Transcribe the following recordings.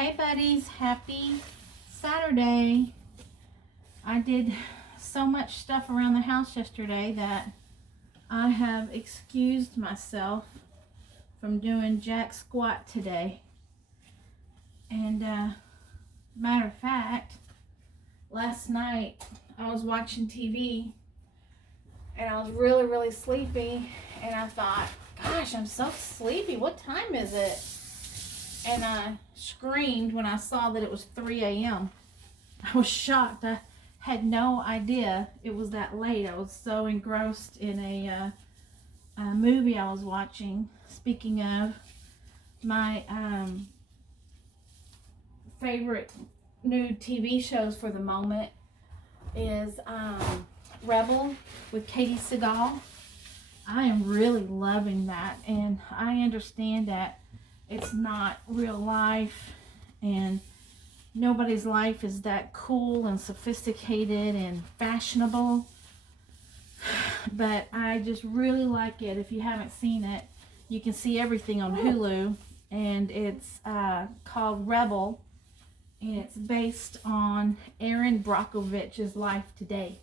Hey buddies, happy Saturday. I did so much stuff around the house yesterday that I have excused myself from doing jack squat today. And matter of fact, last night I was watching TV and I was really sleepy, and I thought, gosh, I'm so sleepy. What time is it? And I screamed when I saw that it was 3 a.m. I was shocked. I had no idea it was that late. I was so engrossed in a movie I was watching. Speaking of, my favorite new TV shows for the moment is Rebel with Katie Seagal. I am really loving that, and I understand that it's not real life, and nobody's life is that cool and sophisticated and fashionable, but I just really like it. If you haven't seen it, you can see everything on Hulu, and it's called Rebel, and it's based on Erin Brockovich's life today.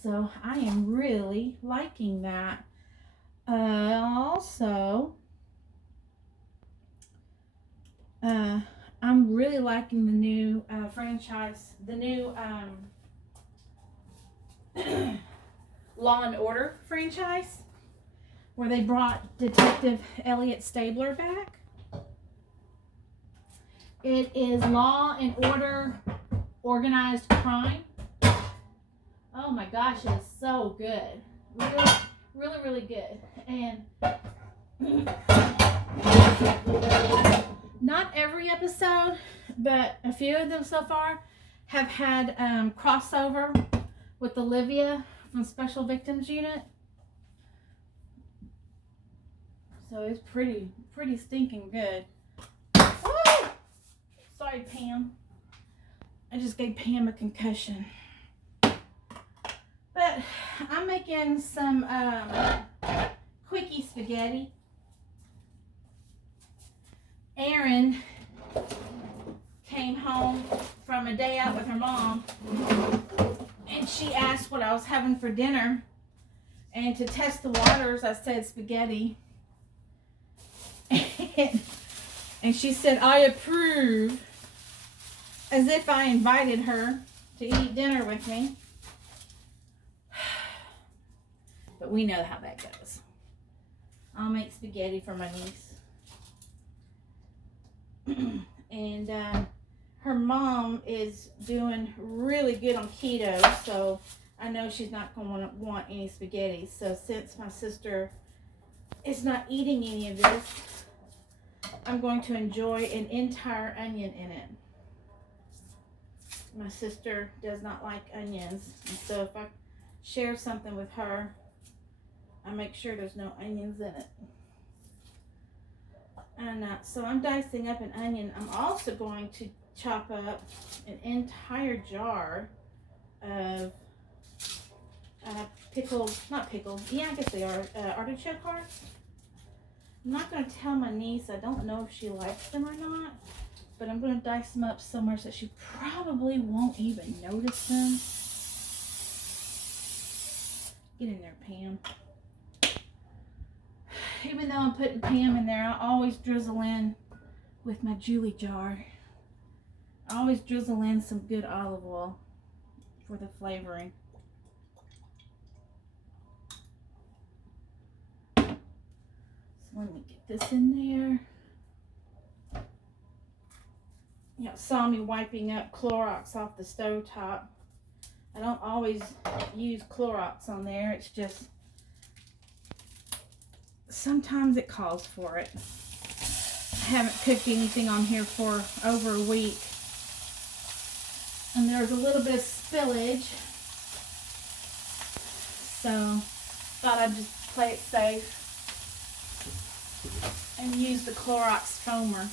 So I am really liking that. Also, I'm really liking the new franchise, the new Law and Order franchise, where they brought Detective Elliot Stabler back. It is Law and Order Organized Crime. Oh my gosh, it is so good. Really good. And not every episode, but a few of them so far have had crossover with Olivia from Special Victims Unit. So it's pretty stinking good. Woo! Sorry, Pam. I just gave Pam a concussion. But I'm making some quickie spaghetti. Erin came home from a day out with her mom, and she asked what I was having for dinner, and to test the waters I said spaghetti, and she said I approve, as if I invited her to eat dinner with me. But we know how that goes. I'll make spaghetti for my niece. And her mom is doing really good on keto, so I know she's not going to want any spaghetti. So since my sister is not eating any of this, I'm going to enjoy an entire onion in it. My sister does not like onions, and so if I share something with her, I make sure there's no onions in it. And so I'm dicing up an onion. I'm also going to chop up an entire jar of I guess they are, artichoke hearts. I'm not going to tell my niece. I don't know if she likes them or not, but I'm going to dice them up somewhere so she probably won't even notice them. Get in there, Pam. Even though I'm putting Pam in there, I always drizzle in with my Julie jar. I always drizzle in some good olive oil for the flavoring. So let me get this in there. You saw me wiping up Clorox off the stovetop. I don't always use Clorox on there. It's just sometimes it calls for it. I haven't cooked anything on here for over a week, and there's a little bit of spillage, so thought I'd just play it safe and use the Clorox foamer.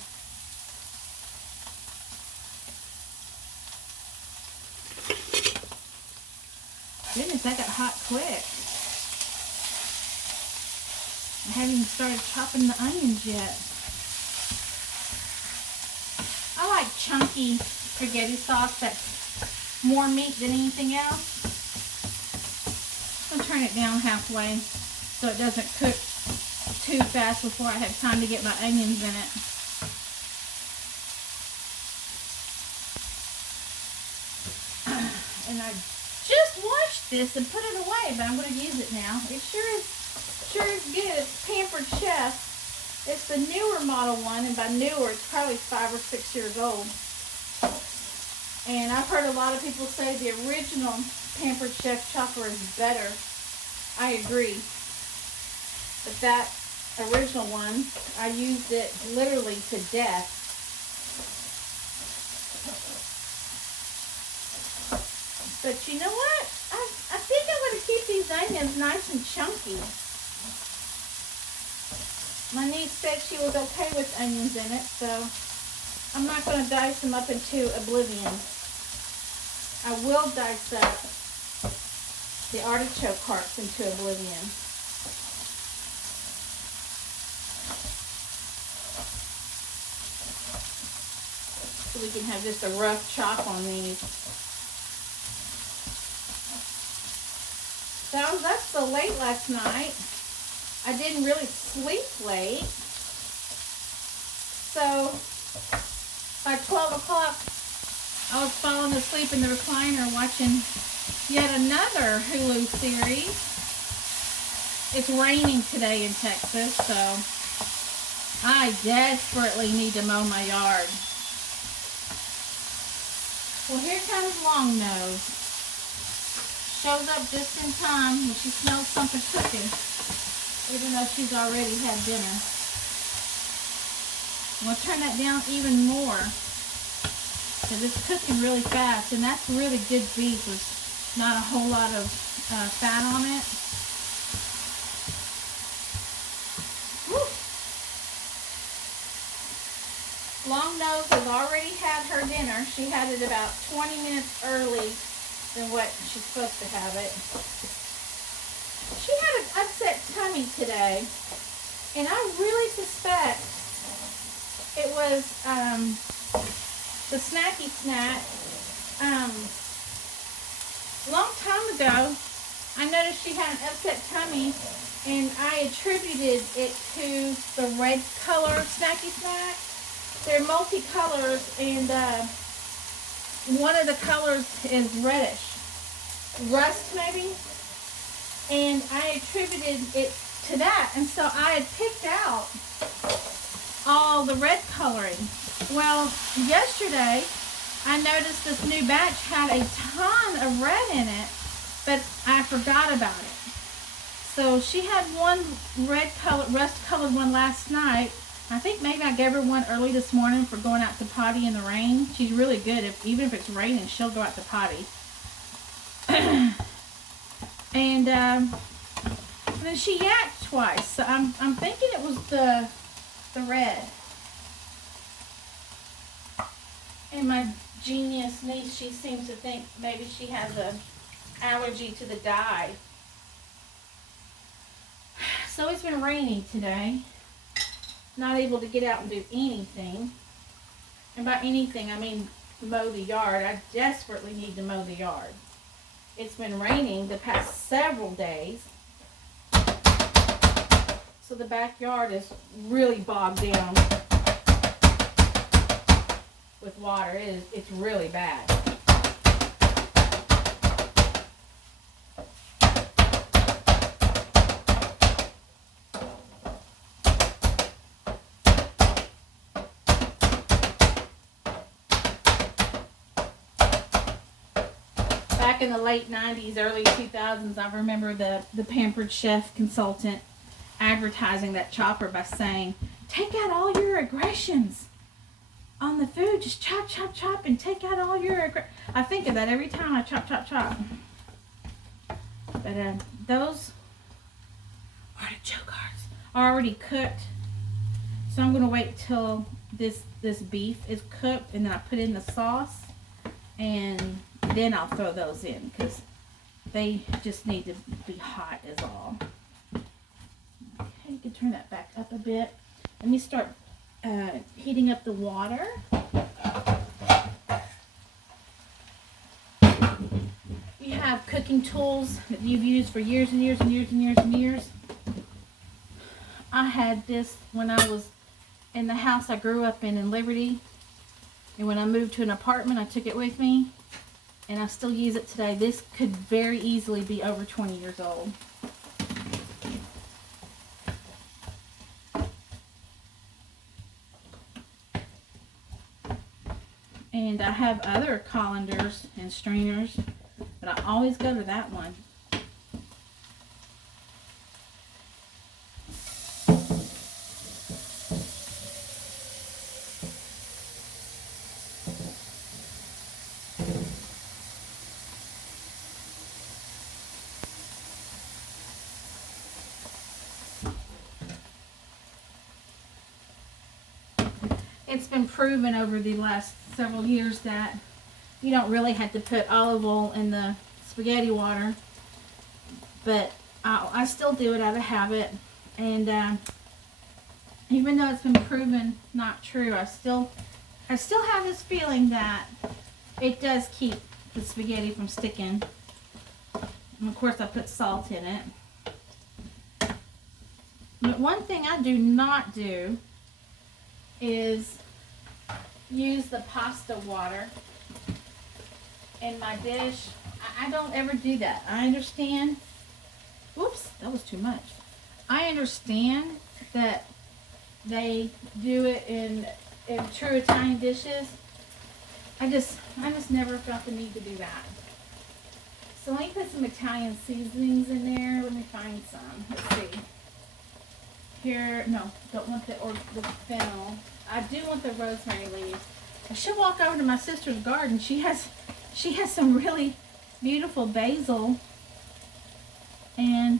Goodness, that got hot quick. I haven't even started chopping the onions yet. chunky spaghetti sauce that's more meat than anything else. I'm going to turn it down halfway so it doesn't cook too fast before I have time to get my onions in it. And I just washed this and put it away, but I'm going to use it now. It sure is good. It's Pampered Chef. It's the newer model one, and by newer, it's probably 5 or 6 years old. And I've heard a lot of people say the original Pampered Chef chopper is better. I agree. But that original one, I used it literally to death. But you know what? I think I'm going to keep these onions nice and chunky. My niece said she was okay with onions in it, so I'm not going to dice them up into oblivion. I will dice up the artichoke hearts into oblivion. So we can have just a rough chop on these. So I was up so late last night. I didn't really sleep late. So by 12 o'clock, I was falling asleep in the recliner watching yet another Hulu series. It's raining today in Texas, so I desperately need to mow my yard. Well, here comes Long Nose. Shows up just in time when she smells something cooking, even though she's already had dinner. I'm going to turn that down even more because it's cooking really fast, and that's really good beef with not a whole lot of fat on it. Woo. Long Nose has already had her dinner. She had it about 20 minutes early than what she's supposed to have it. She had an upset tummy today, and I really suspect it was the snacky snack. Long time ago, I noticed she had an upset tummy, and I attributed it to the red color snacky snack. They're multicolors, and one of the colors is reddish. Rust, maybe? And I attributed it to that. And so I had picked out all the red coloring. Well, yesterday, I noticed this new batch had a ton of red in it, but I forgot about it. So she had one rust-colored one last night. I think maybe I gave her one early this morning for going out to potty in the rain. She's really good. Even if it's raining, she'll go out to potty. And then she yacked twice. So I'm thinking it was the red. And my genius niece, she seems to think maybe she has an allergy to the dye. So it's been raining today. Not able to get out and do anything. And by anything, I mean mow the yard. I desperately need to mow the yard. It's been raining the past several days. So the backyard is really bogged down with water. It's really bad. Back in the late 90s, early 2000s, I remember the Pampered Chef consultant advertising that chopper by saying, take out all your aggressions on the food. Just chop, chop, chop, and take out all your aggressions. I think of that every time I chop, chop, chop. But those artichoke hearts are already cooked. So I'm going to wait till this beef is cooked, and then I put in the sauce, and then I'll throw those in because they just need to be hot is all. Okay, you can turn that back up a bit. Let me start heating up the water. have cooking tools that you've used for years and years and years and years and years. I had this when I was in the house I grew up in Liberty. And when I moved to an apartment, I took it with me. And I still use it today. This could very easily be over 20 years old. And I have other colanders and strainers, but I always go to that one. It's been proven over the last several years that you don't really have to put olive oil in the spaghetti water, but I still do it out of habit. And even though it's been proven not true, I still have this feeling that it does keep the spaghetti from sticking. And of course I put salt in it. But one thing I do not do is use the pasta water in my dish. I don't ever do that. I understand. Whoops, that was too much. I understand that they do it in true Italian dishes. I just never felt the need to do that. So let me put some Italian seasonings in there. Let me find some. Let's see. Here, no, don't want the fennel. I do want the rosemary leaves. I should walk over to my sister's garden. She has some really beautiful basil and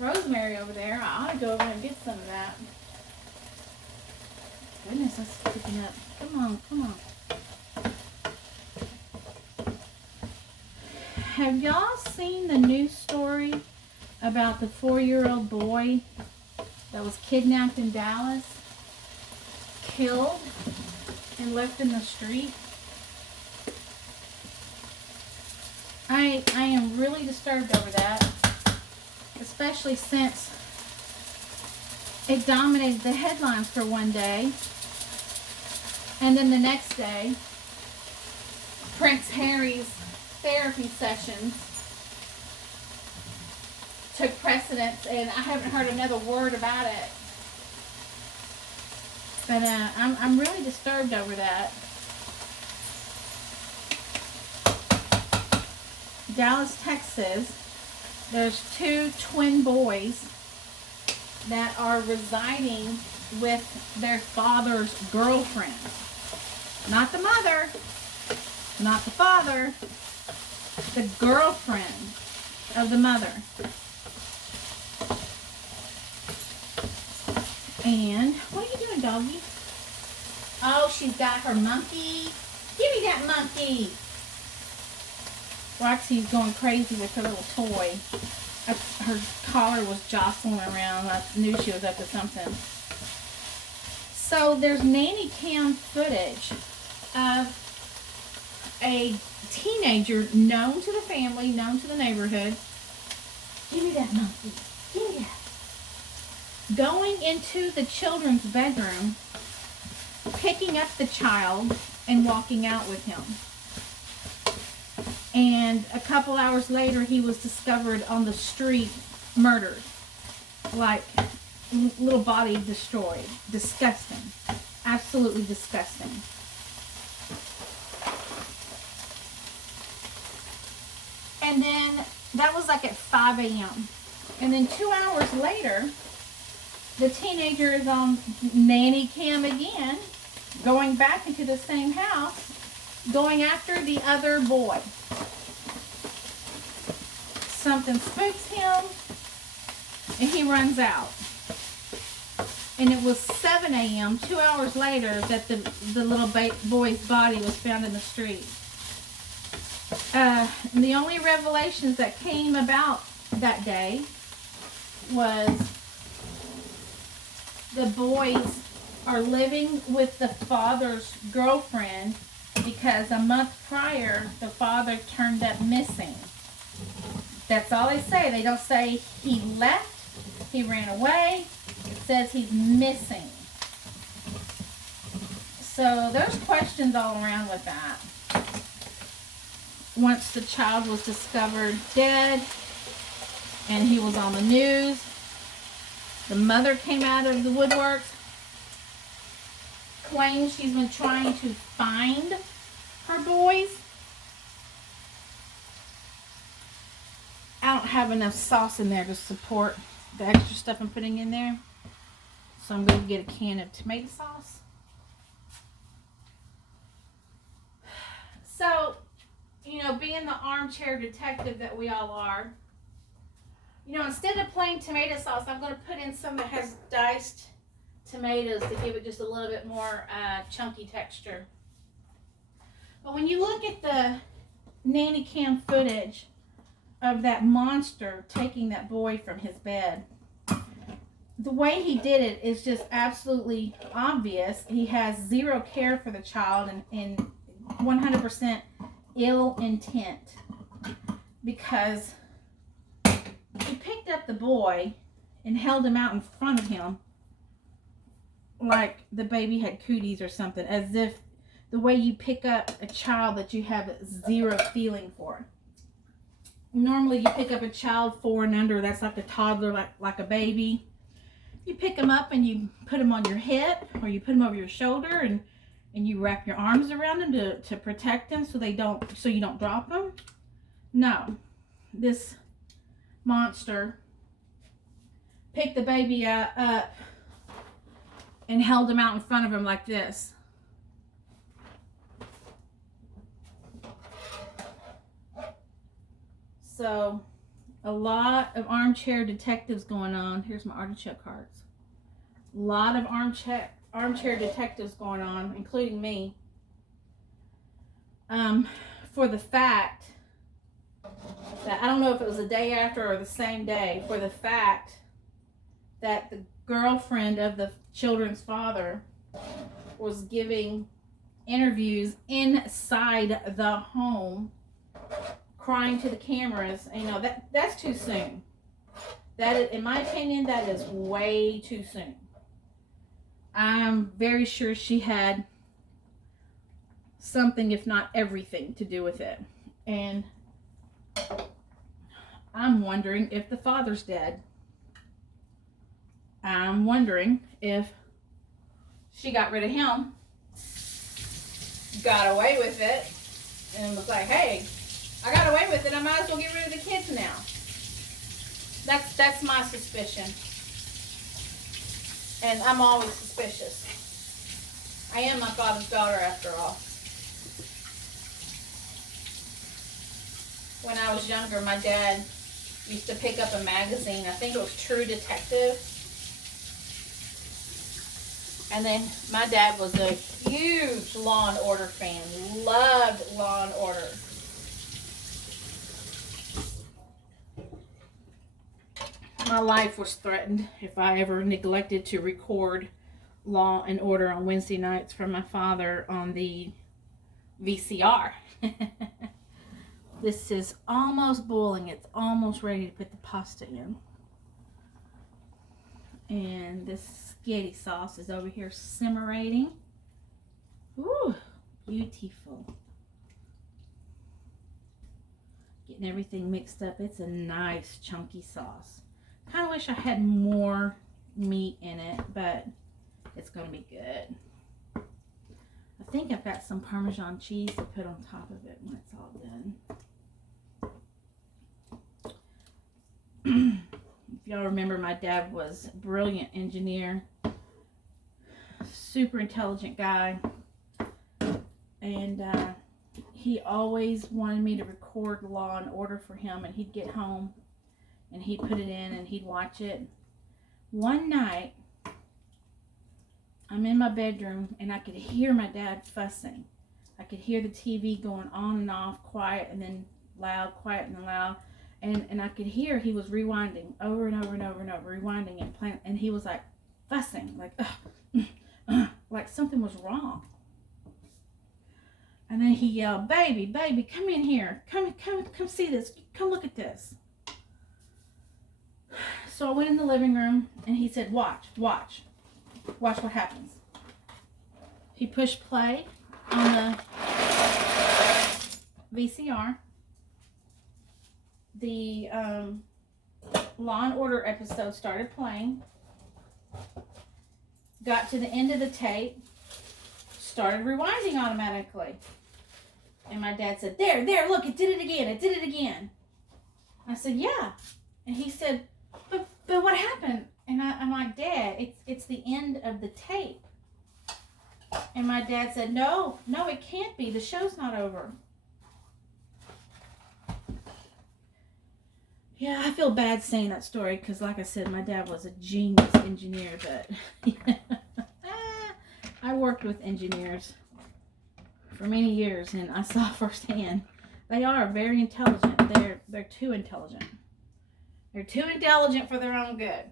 rosemary over there. I ought to go over and get some of that. Goodness, that's picking up. Come on, come on. Have y'all seen the news story about the 4-year-old boy that was kidnapped in Dallas, killed, and left in the street? I am really disturbed over that, especially since it dominated the headlines for one day, and then the next day, Prince Harry's therapy sessions took precedence, and I haven't heard another word about it. But I'm really disturbed over that. Dallas, Texas, there's 2 twin boys that are residing with their father's girlfriend. Not the mother, not the father, the girlfriend of the mother. And what are you doing, doggy? Oh, she's got her monkey. Give me that monkey. Roxy's going crazy with her little toy. Her collar was jostling around. I knew she was up to something. So there's nanny cam footage of a teenager known to the family, known to the neighborhood. Give me that monkey. Give me that. Going into the children's bedroom, picking up the child, and walking out with him. And a couple hours later, he was discovered on the street, murdered. Like, little body destroyed. Disgusting. Absolutely disgusting. And then, that was like at 5 a.m. And then 2 hours later, the teenager is on nanny cam again, going back into the same house, going after the other boy. Something spooks him, and he runs out. And it was 7 a.m., 2 hours later, that the little boy's body was found in the street. The only revelations that came about that day was the boys are living with the father's girlfriend because a month prior, the father turned up missing. That's all they say. They don't say he left, he ran away. It says he's missing. So there's questions all around with that. Once the child was discovered dead and he was on the news, the mother came out of the woodwork, claims she's been trying to find her boys. I don't have enough sauce in there to support the extra stuff I'm putting in there, so I'm going to get a can of tomato sauce. So, you know, being the armchair detective that we all are, you know, instead of plain tomato sauce, I'm going to put in some that has diced tomatoes to give it just a little bit more chunky texture. But when you look at the nanny cam footage of that monster taking that boy from his bed, the way he did it is just absolutely obvious. He has zero care for the child and 100% ill intent, because he picked up the boy and held him out in front of him like the baby had cooties or something, as if the way you pick up a child that you have zero feeling for. Normally you pick up a child 4 and under, that's like a toddler, like a baby. You pick them up and you put them on your hip, or you put them over your shoulder, and you wrap your arms around them to protect them so you don't drop them. No, this monster picked the baby up and held him out in front of him like this. So, a lot of armchair detectives going on. Here's my artichoke hearts. A lot of armchair detectives going on, including me, for the fact that, I don't know if it was the day after or the same day, for the fact that the girlfriend of the children's father was giving interviews inside the home, crying to the cameras. You know, that's too soon. That is, in my opinion, that is way too soon. I'm very sure she had something, if not everything, to do with it. And I'm wondering if the father's dead. I'm wondering if she got rid of him, got away with it, and was like, hey, I got away with it, I might as well get rid of the kids now. That's my suspicion. And I'm always suspicious. I am my father's daughter, after all. When I was younger, my dad used to pick up a magazine. I think it was True Detective. And then my dad was a huge Law and Order fan. Loved Law and Order. My life was threatened if I ever neglected to record Law and Order on Wednesday nights from my father on the VCR. This is almost boiling. It's almost ready to put the pasta in. And this Sghetti sauce is over here simmering. Ooh, beautiful. Getting everything mixed up. It's a nice chunky sauce. Kind of wish I had more meat in it, but it's going to be good. I think I've got some Parmesan cheese to put on top of it when it's all done. If y'all remember, my dad was a brilliant engineer, super intelligent guy, and he always wanted me to record Law and Order for him, and he'd get home and he'd put it in and he'd watch it. One night, I'm in my bedroom and I could hear my dad fussing. I could hear the TV going on and off, quiet and then loud, quiet and then loud. And I could hear he was rewinding over and over and over and over, rewinding and playing. And he was like fussing, like, like something was wrong. And then he yelled, baby, baby, come in here. Come see this. Come look at this. So I went in the living room and he said, watch what happens. He pushed play on the VCR. The Law and Order episode started playing. Got to the end of the tape. Started rewinding automatically. And my dad said, there, look, it did it again. I said, yeah. And he said, but what happened? And I'm like, Dad, it's the end of the tape. And my dad said, no, it can't be. The show's not over. Yeah, I feel bad saying that story because, like I said, my dad was a genius engineer, but I worked with engineers for many years, and I saw firsthand they are very intelligent. They're too intelligent. They're too intelligent for their own good.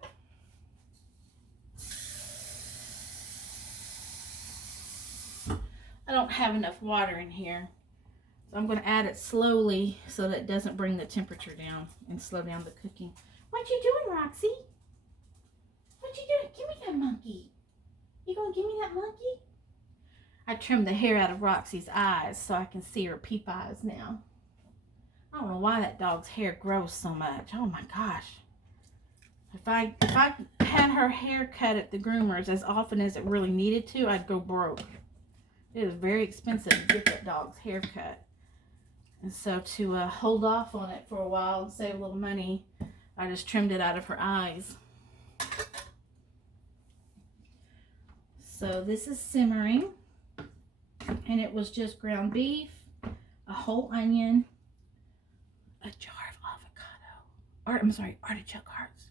I don't have enough water in here, so I'm going to add it slowly so that it doesn't bring the temperature down and slow down the cooking. What you doing, Roxy? What you doing? Give me that monkey. You gonna give me that monkey? I trimmed the hair out of Roxy's eyes so I can see her peep eyes now. I don't know why that dog's hair grows so much. Oh my gosh. If I had her hair cut at the groomers as often as it really needed to, I'd go broke. It is very expensive to get that dog's hair cut. And so to hold off on it for a while and save a little money, I just trimmed it out of her eyes. So this is simmering. And it was just ground beef, a whole onion, a jar of artichoke hearts,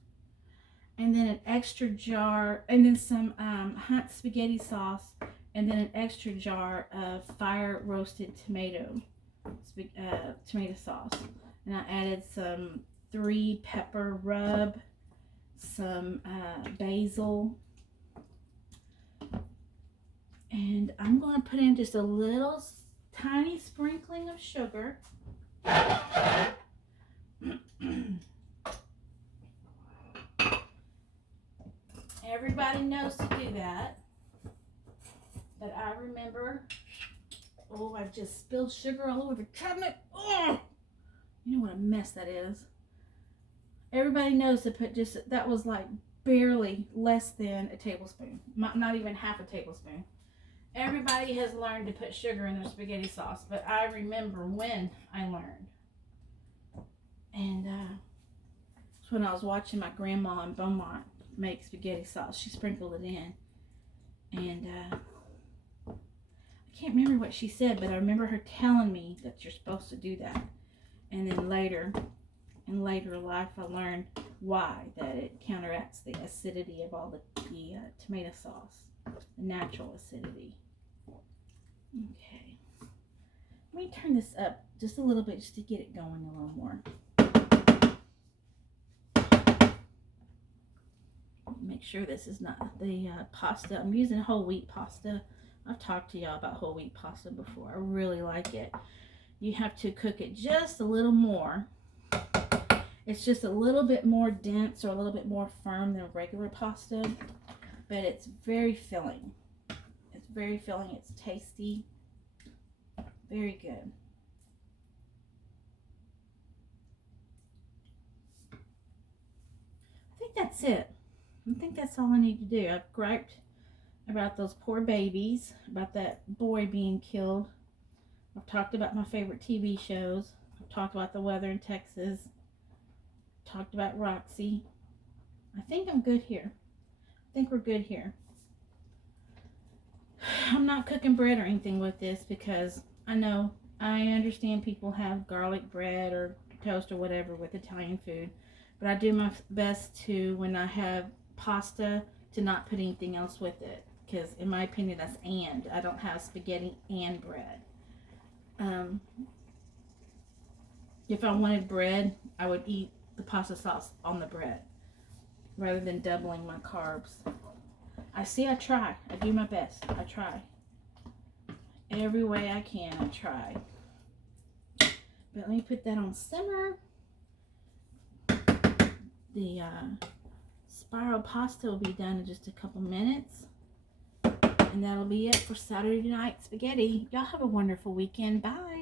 and then an extra jar, and then some hot spaghetti sauce, and then an extra jar of fire roasted tomato sauce. And I added some 3 pepper rub, some basil, and I'm going to put in just a little tiny sprinkling of sugar. Everybody knows to do that. But I remember, I just spilled sugar all over the cabinet. Oh, you know what a mess that is. Everybody knows to put that was like barely less than a tablespoon. Not even half a tablespoon. Everybody has learned to put sugar in their spaghetti sauce, but I remember when I learned. And it's when I was watching my grandma in Beaumont make spaghetti sauce. She sprinkled it in. And I can't remember what she said, but I remember her telling me that you're supposed to do that. And then later, in later life, I learned why, that it counteracts the acidity of all the tomato sauce, the natural acidity. Okay, let me turn this up just a little bit just to get it going a little more. Make sure this is not the pasta. I'm using whole wheat pasta. I've talked to y'all about whole wheat pasta before. I really like it. You have to cook it just a little more. It's just a little bit more dense or a little bit more firm than regular pasta, but it's very filling. It's very filling. It's tasty. Very good. I think that's it. I think that's all I need to do. I've griped about those poor babies, about that boy being killed. I've talked about my favorite TV shows. I've talked about the weather in Texas. I've talked about Roxy. I think I'm good here. I think we're good here. I'm not cooking bread or anything with this because I understand people have garlic bread or toast or whatever with Italian food, but I do my best to, when I have pasta, to not put anything else with it, because in my opinion that's I don't have spaghetti and bread. If I wanted bread, I would eat the pasta sauce on the bread rather than doubling my carbs. I try. I do my best. I try. Every way I can, I try. But let me put that on simmer. The spiral pasta will be done in just a couple minutes. And that'll be it for Saturday night spaghetti. Y'all have a wonderful weekend. Bye.